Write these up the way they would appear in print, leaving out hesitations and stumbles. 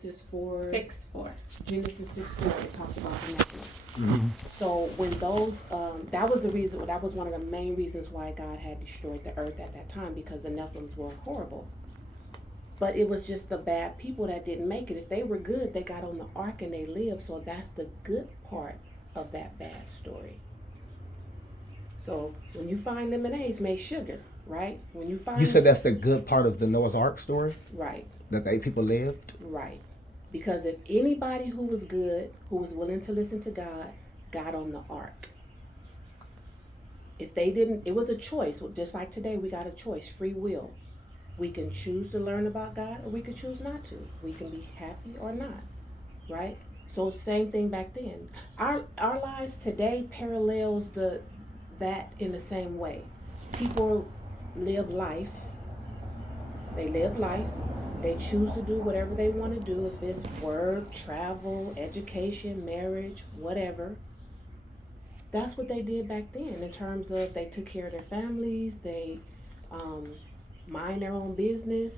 Genesis 4. 6:4. Genesis 6:4. It talks about the Nephilim. So when those, that was the reason. That was one of the main reasons why God had destroyed the earth at that time, because the Nephilims were horrible. But it was just the bad people that didn't make it. If they were good, they got on the ark and they lived. So that's the good part of that bad story. So when you find lemonades made sugar, right? When you find, You said that's the good part of the Noah's Ark story? right, That the 8 people lived? right. Because if anybody who was good, who was willing to listen to God, got on the ark. If they didn't, it was a choice. Just like today, we got a choice, free will. We can choose to learn about God, or we can choose not to. We can be happy or not, right? So same thing back then. Our lives today parallels that in the same way. People live life. They live life. They choose to do whatever they want to do. If it's work, travel, education, marriage, whatever. That's what they did back then in terms of they took care of their families. They mind their own business.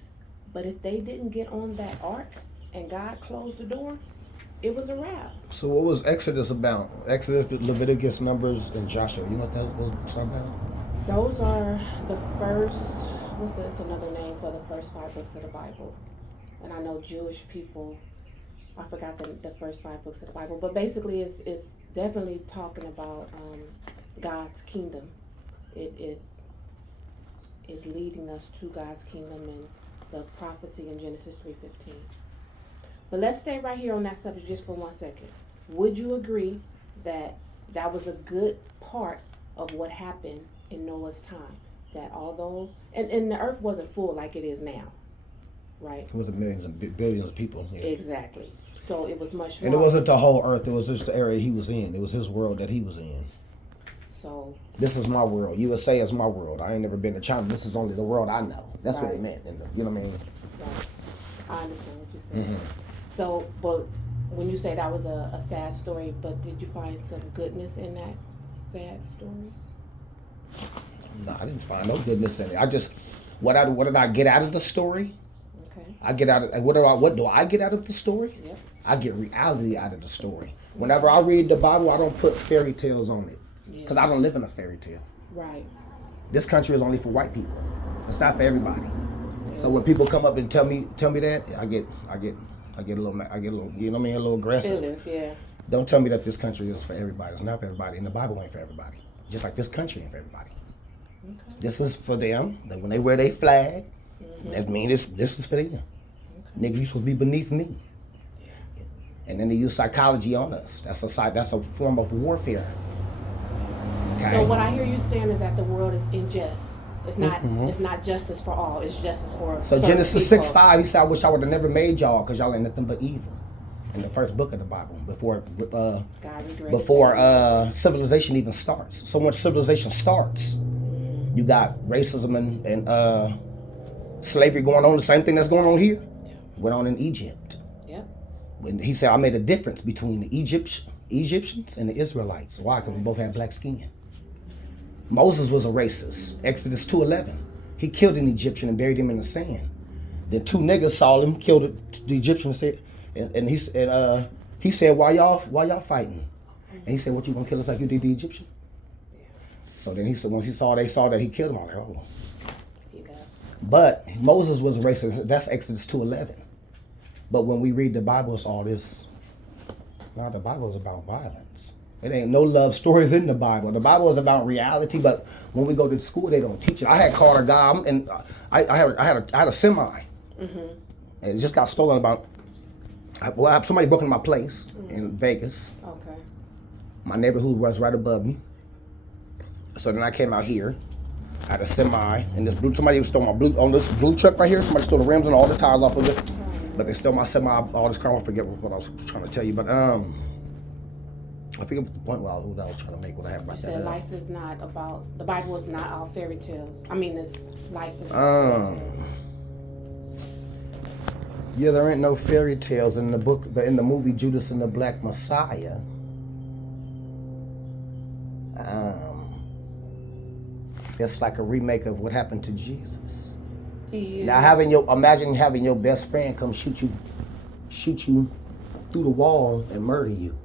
But if they didn't get on that ark and God closed the door, it was a wrap. So what was Exodus about? Exodus, Leviticus, Numbers, and Joshua. You know what those books are about? Those are the first, what's this, another name for the first 5 books of the Bible. And I know Jewish people, I forgot the first 5 books of the Bible, but basically it's definitely talking about God's kingdom. It is leading us to God's kingdom and the prophecy in Genesis 3:15. But let's stay right here on that subject just for 1 second. Would you agree that that was a good part of what happened in Noah's time? That although, and the earth wasn't full like it is now, right? It was millions and billions of people. Yeah. Exactly. So it was much more. And it wasn't the whole earth. It was just the area he was in. It was his world that he was in. So this is my world. USA is my world. I ain't never been to China. This is only the world I know. That's what Right. they meant. You know what I mean? right. I understand what you're saying. Mm-hmm. So, but when you say that was a sad story, but did you find some goodness in that sad story? No, I didn't find no goodness in it. I just, what did I get out of the story? Okay. I get out of, what do I get out of the story? Yep. I get reality out of the story. Whenever I read the Bible, I don't put fairy tales on it. Yeah. Because I don't live in a fairy tale. Right. This country is only for white people. It's not for everybody. So when people come up and tell me that, I get a little, you know what I mean, a little aggressive. Feelings, yeah. Don't tell me that this country is for everybody. It's not for everybody. And the Bible ain't for everybody. Just like this country ain't for everybody. Okay. This is for them. That when they wear their flag, that means this is for them. Okay. Nigga, you supposed to be beneath me. And then they use psychology on us. That's a form of warfare. Okay? So what I hear you saying is that the world is unjust. It's not. It's not justice for all. It's justice for. So certain Genesis people. 6:5, he said, I wish I would have never made y'all because y'all ain't nothing but evil. In the first book of the Bible, before civilization even starts. So once civilization starts, you got racism and slavery going on. The same thing that's going on here went on in Egypt. Yep. When he said, I made a difference between the Egyptians and the Israelites. Why? Because we both had black skin. Moses was a racist. Exodus 2:11. He killed an Egyptian and buried him in the sand. Then 2 niggas saw him, killed the Egyptian, and he said, why y'all fighting? And he said, what, you gonna kill us like you did the Egyptian? Yeah. So then he said, once they saw that he killed him, I was like, oh. He does. But Moses was a racist. That's Exodus 2:11. But when we read the Bible, it's all this. Now the Bible is about violence. It ain't no love stories in the Bible. The Bible is about reality, but when we go to school, they don't teach it. I had called a guy, and I had a semi, and it just got stolen about. Somebody broke into my place in Vegas. Okay. My neighborhood was right above me. So then I came out here. I had a semi, and somebody stole my on this blue truck right here. Somebody stole the rims and all the tires off of it. But they stole my semi, all this car. I forget what I was trying to tell you, but I forget what the point was I was trying to make when I had brought You that said up. life is not about, the Bible is not all fairy tales. I mean, it's life is Yeah, there ain't no fairy tales in the book, in the movie Judas and the Black Messiah. It's like a remake of what happened to Jesus. Yeah. Now imagine having your best friend come shoot you shoot you through the wall and murder you.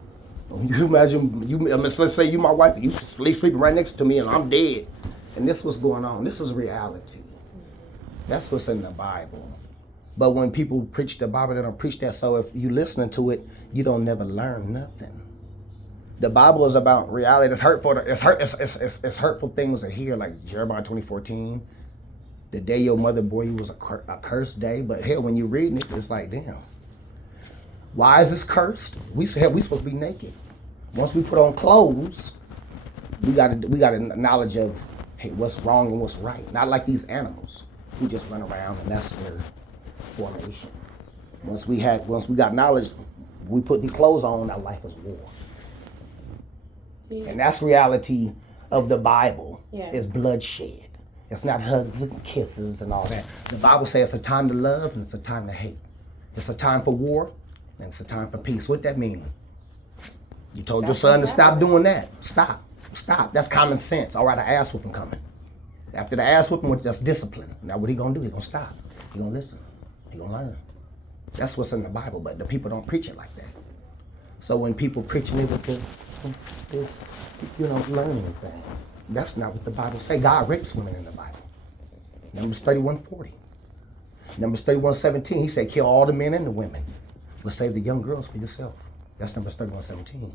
You imagine, let's say you my wife, and you sleeping right next to me, and I'm dead. And this was going on. This is reality. That's what's in the Bible. But when people preach the Bible, they don't preach that. So if you listening to it, you don't never learn nothing. The Bible is about reality. It's hurtful. It's hurtful things to hear, like Jeremiah 20:14. The day your mother bore you was a cursed day. But hell, when you're reading it, it's like, damn. Why is this cursed? We supposed to be naked. Once we put on clothes, we got a knowledge of, hey, what's wrong and what's right. Not like these animals who just run around and that's their formation. Once we got knowledge, we put the clothes on, our life is war. And that's reality of the Bible. Yeah. Is bloodshed. It's not hugs and kisses and all that. The Bible says it's a time to love and it's a time to hate. It's a time for war and it's a time for peace. What that mean? You told your son to stop doing that. Stop. That's common sense. All right, an ass whooping coming. After the ass whooping, that's discipline. Now what he gonna do? He gonna stop. He gonna listen. He gonna learn. That's what's in the Bible, but the people don't preach it like that. So when people preaching it with this, learning thing, that's not what the Bible say. God rapes women in the Bible. Numbers 31:40. Numbers 31:17, he said, kill all the men and the women, but save the young girls for yourself. That's Numbers 31:17.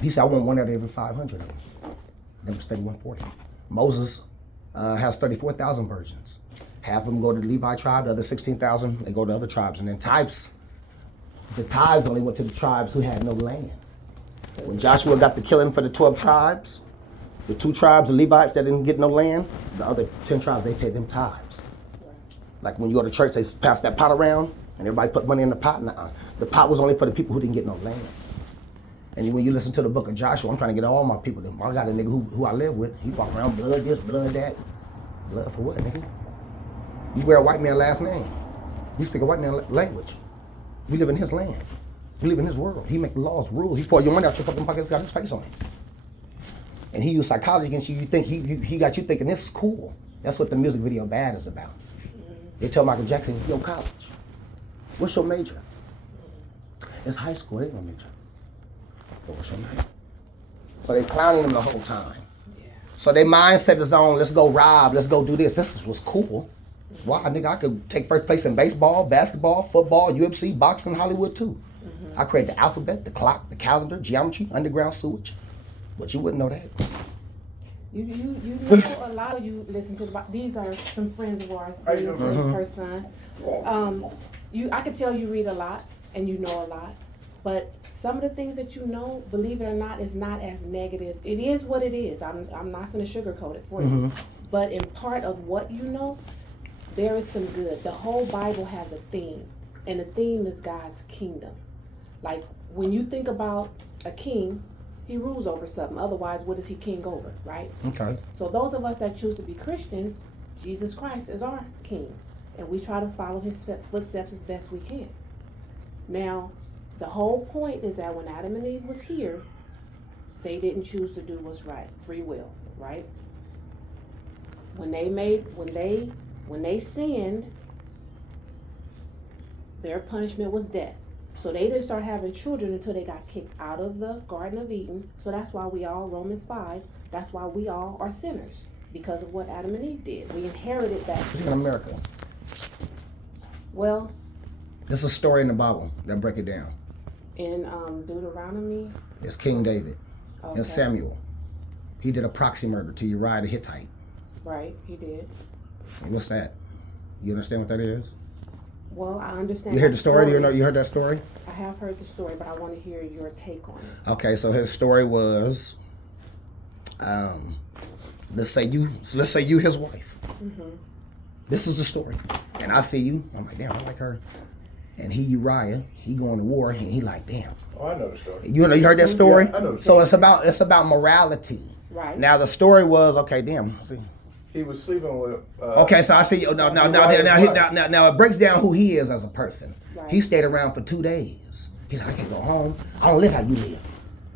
He said, I want one out of every 500 of them. Numbers 31:40. Moses has 34,000 virgins. Half of them go to the Levi tribe, the other 16,000, they go to other tribes. And then the tithes only went to the tribes who had no land. When Joshua got the killing for the 12 tribes, the 2 tribes, the Levites that didn't get no land, the other 10 tribes, they paid them tithes. Like when you go to church, they pass that pot around, and everybody put money in the pot. Nah, the pot was only for the people who didn't get no land. And when you listen to the book of Joshua, I'm trying to get all my people. I got a nigga who I live with. He walk around blood this, blood that. Blood for what, nigga? You wear a white man last name. We speak a white man language. We live in his land. We live in his world. He make laws, rules. He pour your money out your fucking pocket. It's got his face on it. And he used psychology against you. You think he got you thinking this is cool. That's what the music video Bad is about. They tell Michael Jackson, yo, college. What's your major? It's high school. They ain't no major. But what's your major? So they clowning him the whole time. Yeah. So their mindset is on, let's go rob, let's go do this. This is what's cool. Why, nigga, I could take first place in baseball, basketball, football, UFC, boxing, Hollywood too. I created the alphabet, the clock, the calendar, geometry, underground sewage. But you wouldn't know that. You know a lot of you listen to these are some friends of ours, her son. I could tell you read a lot and you know a lot, but some of the things that you know, believe it or not, is not as negative. It is what it is. I'm not gonna sugarcoat it for you. But in part of what you know, there is some good. The whole Bible has a theme, and the theme is God's kingdom. Like when you think about a king, he rules over something. Otherwise, what is he king over, right? Okay. So those of us that choose to be Christians, Jesus Christ is our king. And we try to follow his footsteps as best we can. Now, the whole point is that when Adam and Eve was here, they didn't choose to do what's right. Free will, right? When they sinned, their punishment was death. So they didn't start having children until they got kicked out of the Garden of Eden. So that's why we all, Romans 5, that's why we all are sinners. Because of what Adam and Eve did. We inherited that. In America. Well. There's a story in the Bible that break it down. In Deuteronomy? It's King David. Okay. And Samuel. He did a proxy murder to Uriah the Hittite. Right, he did. And what's that? You understand what that is? Well, I understand. You heard the story? Do you know you heard that story? I have heard the story, but I want to hear your take on it. Okay, so his story was, let's say you his wife. This is the story, and I see you. I'm like, damn, I like her. And Uriah, he going to war, and he like, damn. Oh, I know the story. You heard that story? Yeah, I know the story. So it's about morality. Right. Now the story was, okay, damn. See. He was sleeping with. Okay, so I see. Now it breaks down who he is as a person. Right. He stayed around for 2 days. He said, I can't go home. I don't live how you live.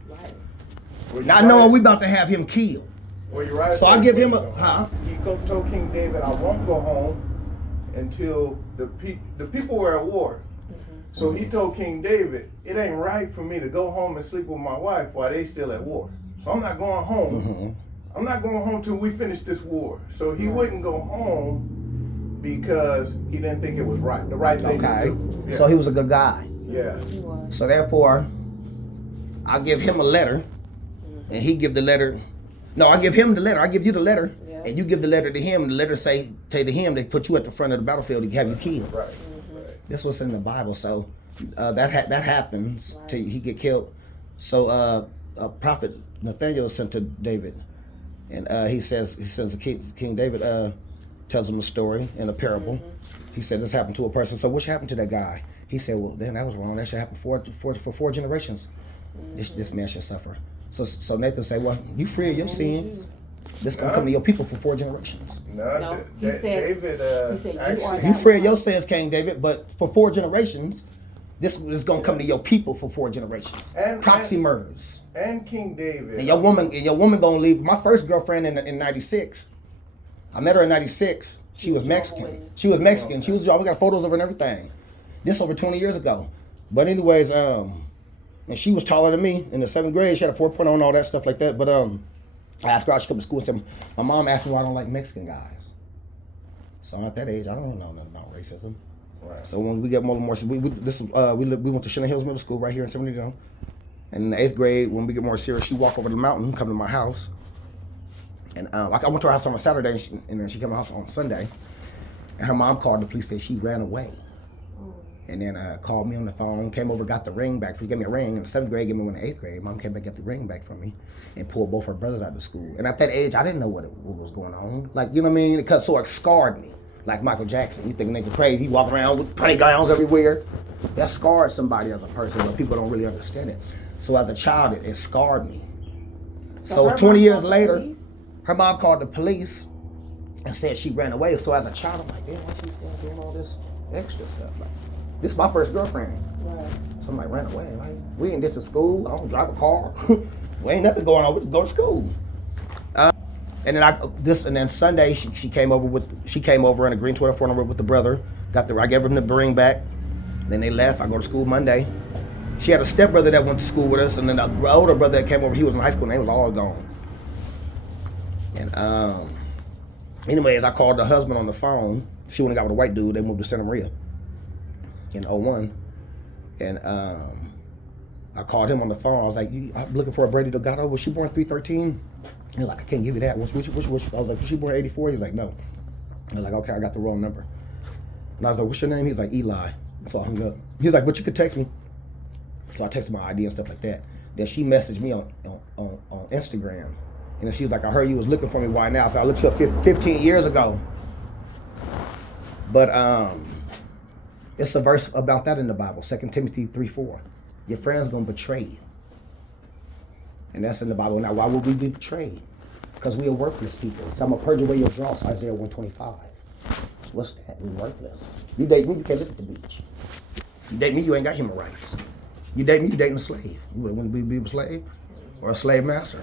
Right. Not knowing we about to have him killed. Well, you're right. So I give him a. He told King David, I won't go home until the people were at war. So he told King David, it ain't right for me to go home and sleep with my wife while they still at war. So I'm not going home. I'm not going home till we finish this war. So he wouldn't go home because he didn't think it was right, the right thing to do. Yeah. So he was a good guy. Yeah. He was. So therefore, I give him a letter, and he give the letter. No, I give him the letter. I give you the letter, and you give the letter to him. The letter say to him, they put you at the front of the battlefield to have you killed. Right. This was in the Bible, so that happens till he get killed. So prophet Nathaniel sent to David, and he says King David tells him a story in a parable. He said this happened to a person. So what happened to that guy? He said, well, then that was wrong. That should happen for 4 generations. This man should suffer. So Nathan said, well, you free of your sins. This gonna come to your people for 4 generations. No, he said, David. Actually, You free of your sins, King David, but for 4 generations, this is gonna come to your people for 4 generations. Proxy murders. And King David. And your woman gonna leave. My first girlfriend in '96. I met her in '96. She was Mexican. She was Mexican. She was. We got photos of her and everything. This over 20 years ago. But anyways, and she was taller than me in the 7th grade. She had a 4.0 and all that stuff like that. But I asked her out. She come to school and said, my mom asked me why I don't like Mexican guys. So at that age, I don't know nothing about racism. Right. So when we get more and more, we went to Shannon Hills Middle School right here in San Bernardino. And in the 8th grade, when we get more serious, she walked over the mountain, come to my house. And I went to her house on a Saturday, and then she came to my house on Sunday. And her mom called the police, said she ran away. And then called me on the phone, came over, got the ring back. She gave me a ring in the 7th grade, gave me one in the 8th grade. Mom came back, got the ring back from me, and pulled both her brothers out of school. And at that age, I didn't know what was going on. Like, you know what I mean? It scarred me. Like Michael Jackson. You think a nigga crazy, he walk around with playgrounds everywhere. That scarred somebody as a person, but people don't really understand it. So as a child, it scarred me. So 20 years later, her mom called the police and said she ran away. So as a child, I'm like, damn, why she still doing all this extra stuff? Like, this is my first girlfriend. Right. Somebody ran away. Like, we ain't get to school. I don't drive a car. We ain't nothing going on. We just go to school. And then Sunday she came over in a green 24 number with the brother. I gave him the ring back. Then they left. I go to school Monday. She had a stepbrother that went to school with us, and then the older brother that came over, he was in high school, and they was all gone. And anyways, I called the husband on the phone. She went and got with a white dude. They moved to Santa Maria in 01. And I called him on the phone. I was like, I'm looking for a Brady Delgado. Was she born 313? He's like, I can't give you that. Which I was like, was she born 84? He's like, no. I was like, okay, I got the wrong number. And I was like, what's your name? He's like, Eli. So I hung up. He's like, but you could text me. So I texted my ID and stuff like that. Then she messaged me on Instagram. And then she was like, I heard you was looking for me. Why now? So I looked you up 15 years ago. But it's a verse about that in the Bible, 2 Timothy 3:4. Your friend's going to betray you. And that's in the Bible. Now, why would we be betrayed? Because we are worthless people. So I'm going to purge away your dross, Isaiah 125. What's that? We're worthless. You date me, you can't live at the beach. You date me, you ain't got human rights. You date me, you dating a slave. You want to be a slave or a slave master?